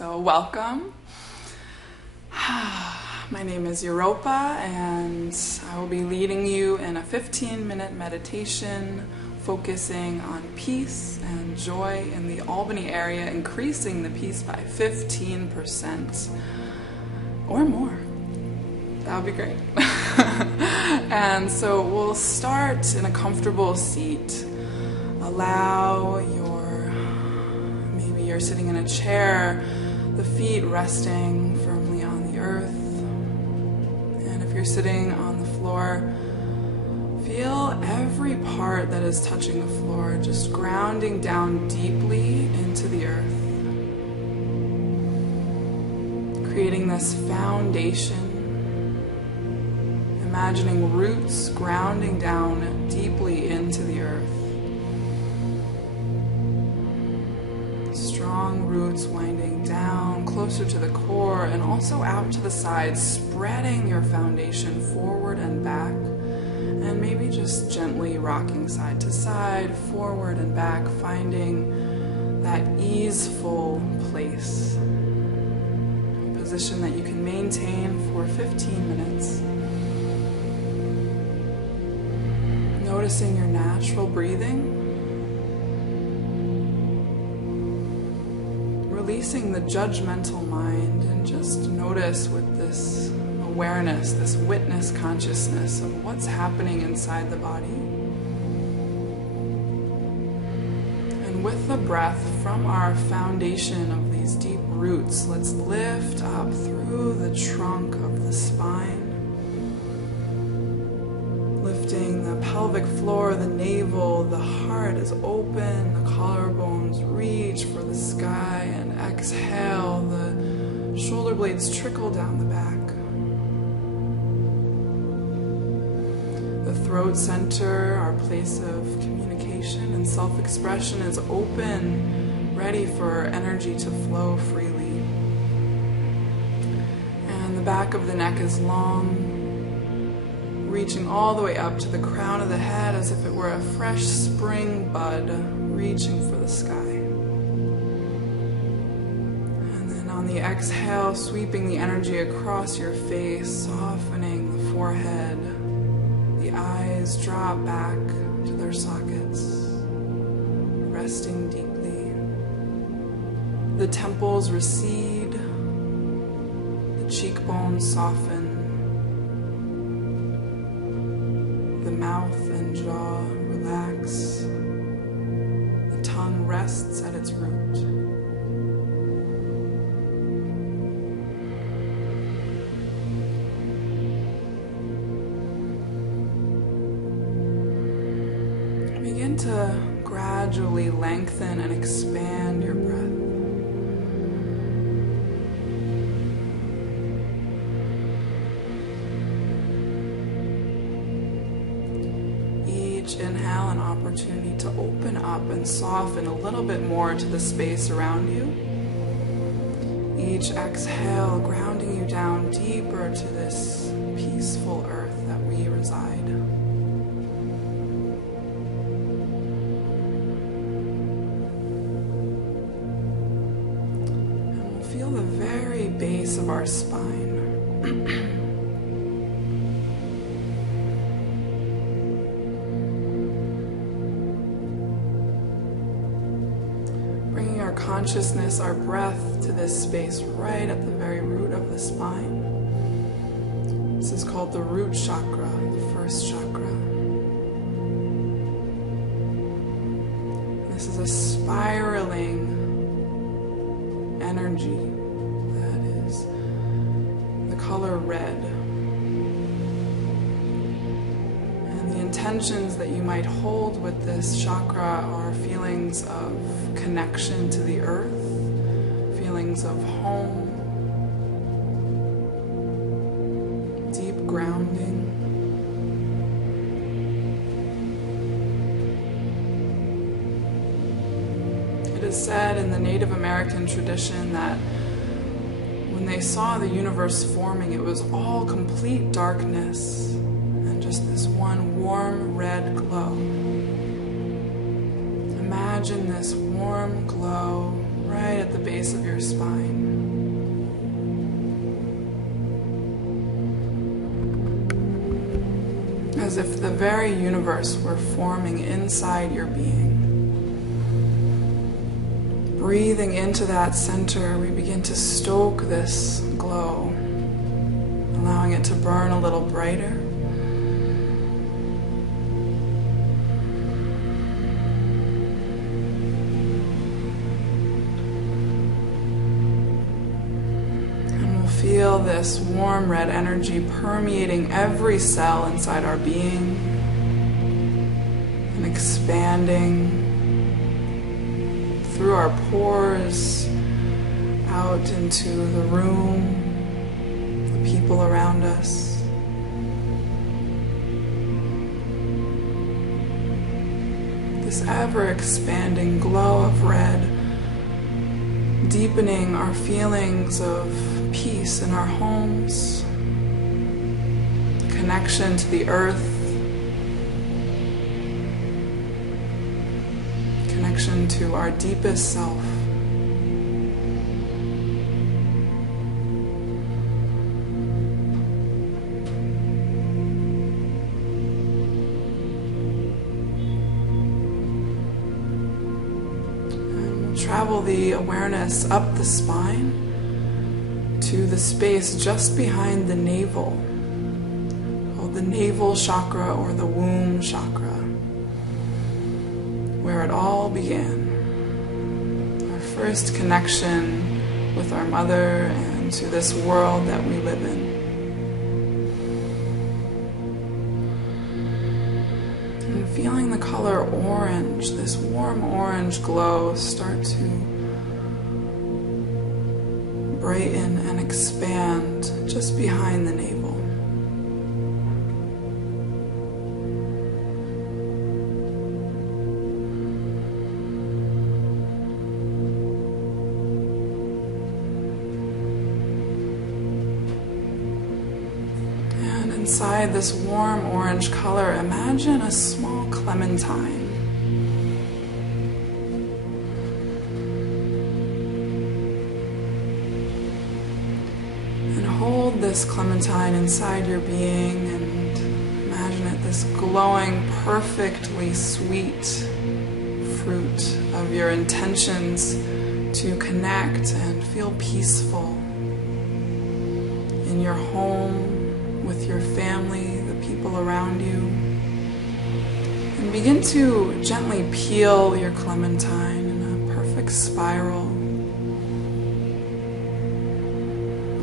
So welcome. My name is Europa, and I will be leading you in a 15-minute meditation focusing on peace and joy in the Albany area, increasing the peace by 15% or more. That would be great. And so we'll start in a comfortable seat. Allow maybe you're sitting in a chair, the feet resting firmly on the earth. And if you're sitting on the floor, feel every part that is touching the floor, just grounding down deeply into the earth. Creating this foundation. Imagining roots grounding down deeply into the earth. Strong roots winding down closer to the core and also out to the sides, spreading your foundation forward and back, and maybe just gently rocking side to side, forward and back, finding that easeful place, a position that you can maintain for 15 minutes. Noticing your natural breathing. Releasing the judgmental mind, and just notice with this awareness, this witness consciousness of what's happening inside the body. And with the breath from our foundation of these deep roots, let's lift up through the trunk of the spine. Lifting the pelvic floor, the navel, the heart is open, the collarbones reach for the sky, and exhale, the shoulder blades trickle down the back. The throat center, our place of communication and self-expression, is open, ready for energy to flow freely. And the back of the neck is long, reaching all the way up to the crown of the head as if it were a fresh spring bud reaching for the sky. And then on the exhale, sweeping the energy across your face, softening the forehead. The eyes drop back to their sockets, resting deeply. The temples recede, the cheekbones soften. The mouth and jaw relax. The tongue rests at its root. Begin to gradually lengthen and expand your breath. Inhale, an opportunity to open up and soften a little bit more to the space around you. Each exhale, grounding you down deeper to this peaceful earth that we reside. And we'll feel the very base of our spine. Consciousness, our breath, to this space right at the very root of the spine. This is called the root chakra, the first chakra. This is a spiraling energy that is the color red. And the intentions that you might hold with this chakra are feelings of connection to the earth, feelings of home, deep grounding. It is said in the Native American tradition that when they saw the universe forming, it was all complete darkness and just this one warm red glow. Imagine this warm glow right at the base of your spine. as if the very universe were forming inside your being. Breathing into that center, we begin to stoke this glow, allowing it to burn a little brighter. Feel this warm red energy permeating every cell inside our being and expanding through our pores out into the room, the people around us. This ever-expanding glow of red, deepening our feelings of peace in our homes, connection to the earth, connection to our deepest self. And we'll travel the awareness up the spine to the space just behind the navel, called the navel chakra or the womb chakra, where it all began. Our first connection with our mother and to this world that we live in. And feeling the color orange, this warm orange glow start to brighten and expand just behind the navel. And inside this warm orange color, imagine a small clementine. Hold this clementine inside your being and imagine it this glowing, perfectly sweet fruit of your intentions to connect and feel peaceful in your home, with your family, the people around you. And begin to gently peel your clementine in a perfect spiral,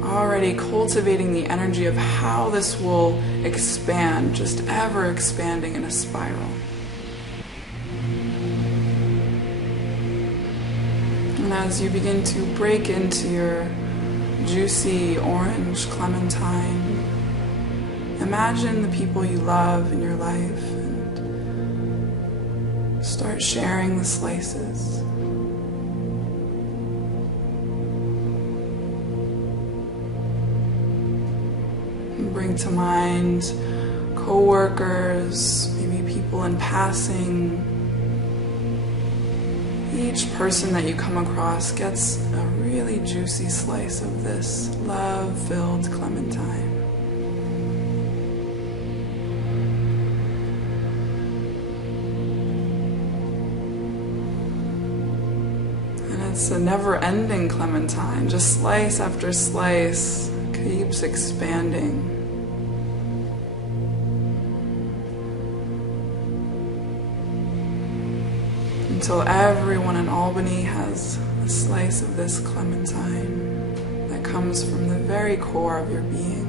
already cultivating the energy of how this will expand, just ever expanding in a spiral. And as you begin to break into your juicy orange clementine, imagine the people you love in your life and start sharing the slices. Bring to mind co-workers, maybe people in passing. Each person that you come across gets a really juicy slice of this love-filled clementine. And it's a never-ending clementine, just slice after slice keeps expanding. Until everyone in Albany has a slice of this clementine that comes from the very core of your being.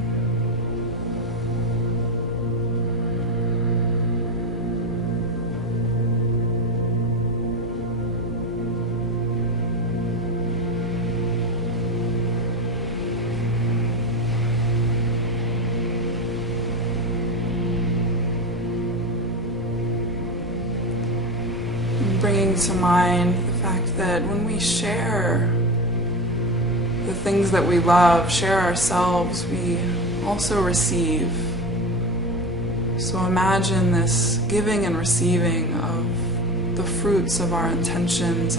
Bringing to mind the fact that when we share the things that we love, share ourselves, we also receive. So imagine this giving and receiving of the fruits of our intentions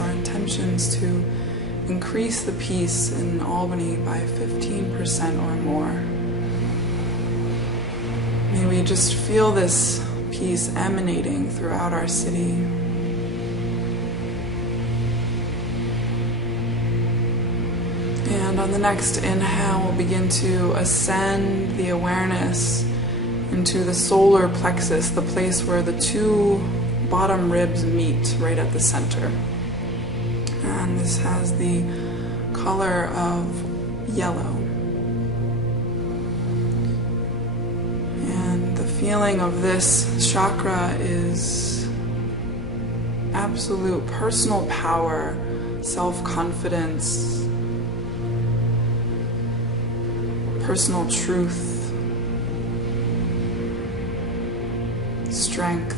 to increase the peace in Albany by 15% or more. May we just feel this peace emanating throughout our city. And on the next inhale, we'll begin to ascend the awareness into the solar plexus, the place where the two bottom ribs meet right at the center. And this has the color of yellow. And the feeling of this chakra is absolute personal power, self-confidence, personal truth, strength.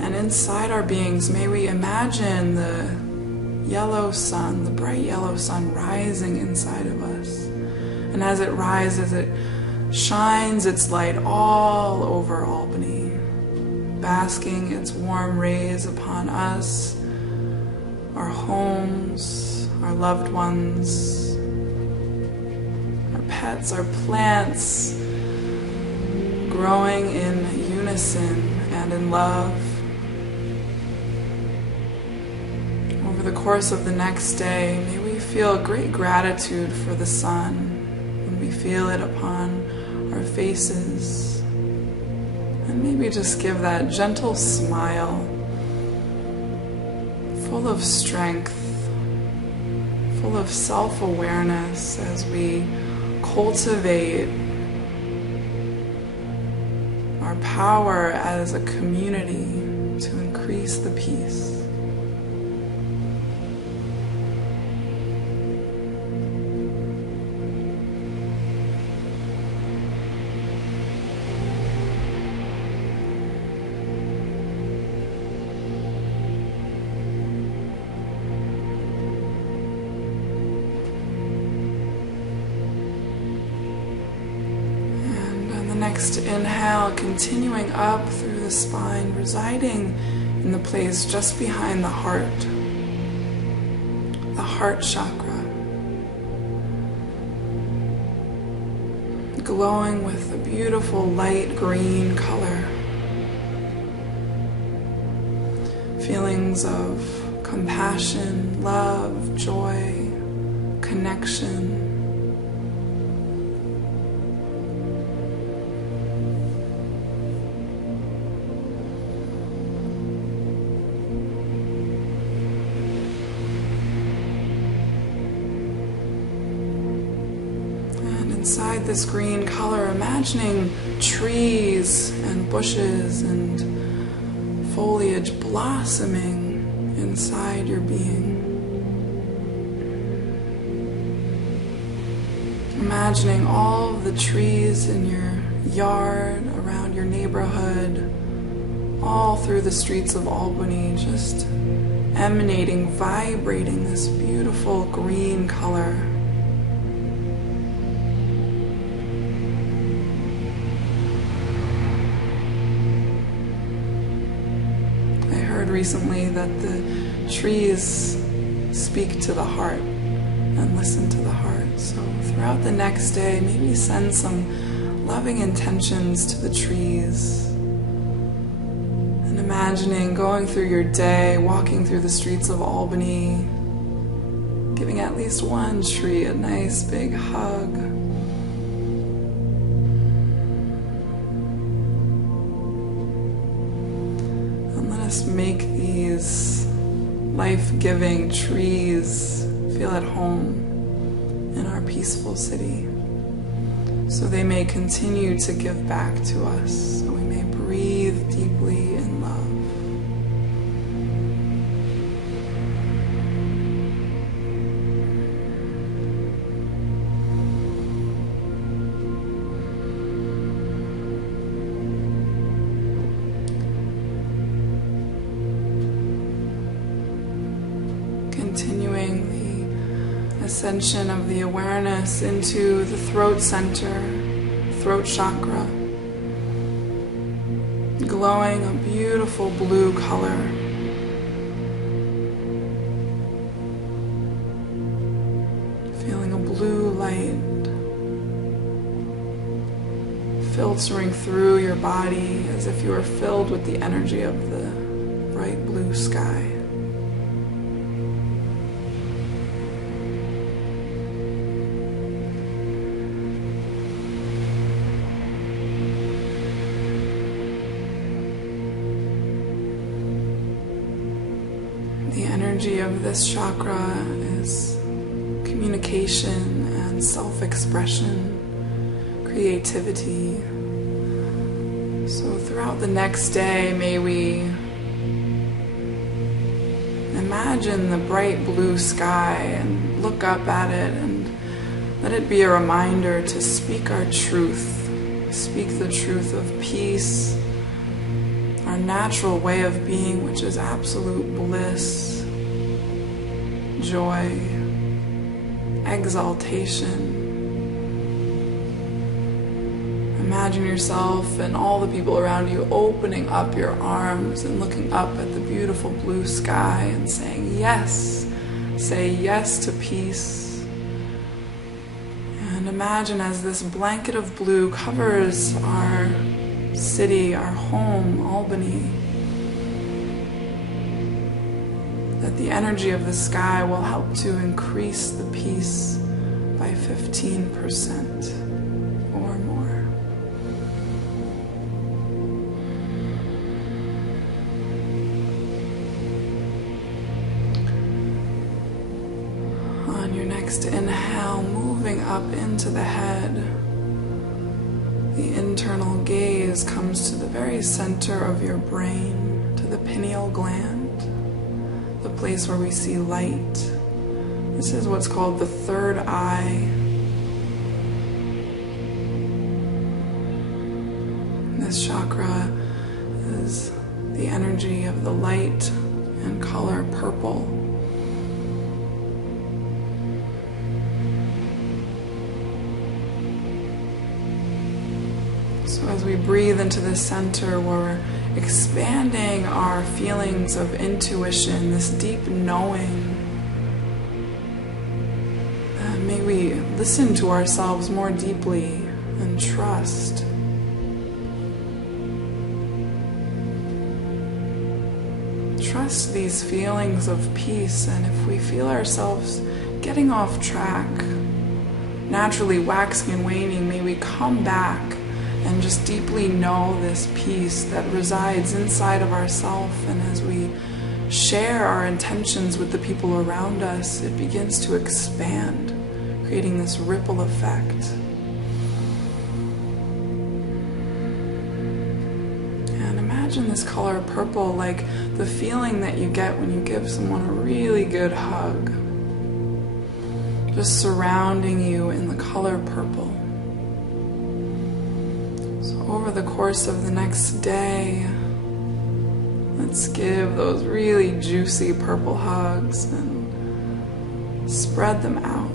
And inside our beings, may we imagine the yellow sun, the bright yellow sun rising inside of us. And as it rises, it shines its light all over Albany, basking its warm rays upon us, our homes, our loved ones, our pets, our plants, growing in unison and in love. Over the course of the next day, may we feel great gratitude for the sun when we feel it upon our faces. And maybe just give that gentle smile, full of strength, full of self-awareness as we cultivate our power as a community to increase the peace. Next inhale, continuing up through the spine, residing in the place just behind the heart chakra, glowing with a beautiful light green color. Feelings of compassion, love, joy, connection. Inside this green color, imagining trees and bushes and foliage blossoming inside your being. Imagining all of the trees in your yard, around your neighborhood, all through the streets of Albany, just emanating, vibrating this beautiful green color. Recently that the trees speak to the heart and listen to the heart. So throughout the next day, maybe send some loving intentions to the trees. And imagining going through your day, walking through the streets of Albany, giving at least one tree a nice big hug. Make these life-giving trees feel at home in our peaceful city, so they may continue to give back to us, so we may breathe deeply in love. Continuing the ascension of the awareness into the throat center, throat chakra, glowing a beautiful blue color. Feeling a blue light filtering through your body as if you were filled with the energy of the bright blue sky. The energy of this chakra is communication and self-expression, creativity. So throughout the next day, may we imagine the bright blue sky and look up at it and let it be a reminder to speak our truth, speak the truth of peace, our natural way of being, which is absolute bliss, joy, exaltation. Imagine yourself and all the people around you opening up your arms and looking up at the beautiful blue sky and saying yes. Say yes to peace. And imagine as this blanket of blue covers our city, our home, Albany, that the energy of the sky will help to increase the peace by 15% or more. On your next inhale, moving up into the head, the internal gaze comes to the very center of your brain, to the pineal gland, the place where we see light. This is what's called the third eye. This chakra is the energy of the light and color purple. So as we breathe into the center, we're expanding our feelings of intuition, this deep knowing. May we listen to ourselves more deeply and trust. Trust these feelings of peace, and if we feel ourselves getting off track, naturally waxing and waning, may we come back and just deeply know this peace that resides inside of ourselves. And as we share our intentions with the people around us, it begins to expand, creating this ripple effect. And imagine this color purple like the feeling that you get when you give someone a really good hug, just surrounding you in the color purple. Over the course of the next day, let's give those really juicy purple hugs and spread them out.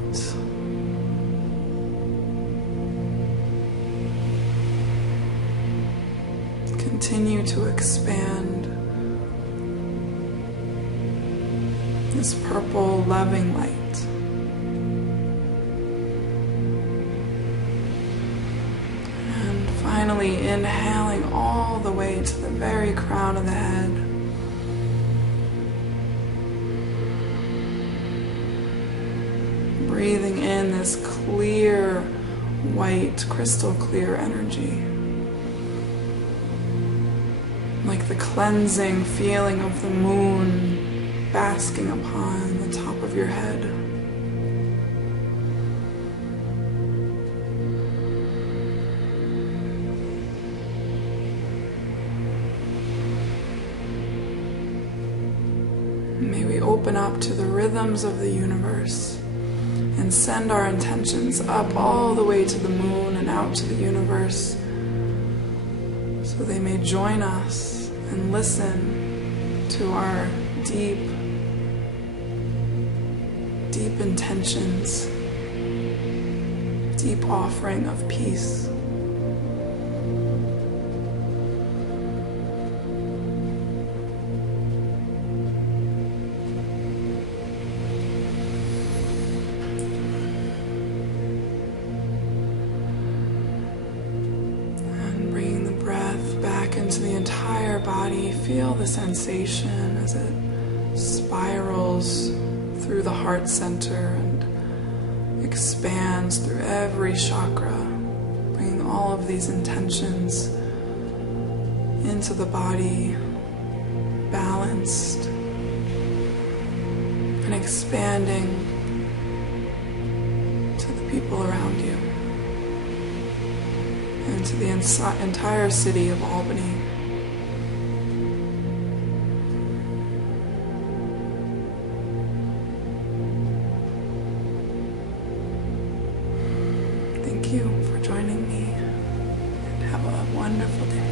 Continue to expand this purple loving light. Finally, inhaling all the way to the very crown of the head. Breathing in this clear, white, crystal clear energy. Like the cleansing feeling of the moon basking upon the top of your head. May we open up to the rhythms of the universe and send our intentions up all the way to the moon and out to the universe so they may join us and listen to our deep, deep intentions, deep offering of peace. body, feel the sensation as it spirals through the heart center and expands through every chakra, bringing all of these intentions into the body, balanced and expanding to the people around you and to the entire city of Albany. Thank you for joining me, and have a wonderful day.